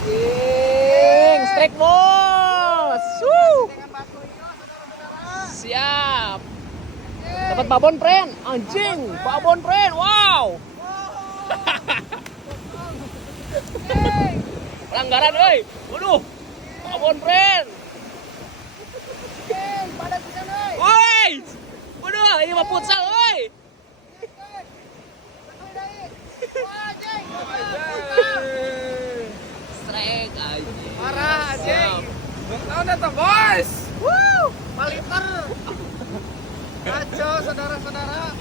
Anjing, strike bos. Siap. Dapat babon friend. Anjing, babon friend. Wow. Pelanggaran, euy. Waduh. Babon friend. Woi. Waduh, ini mah futsal, euy. Strike anjing. Parah anjing. Tahun datang bos. Woo. Maliter. Kacau saudara-saudara.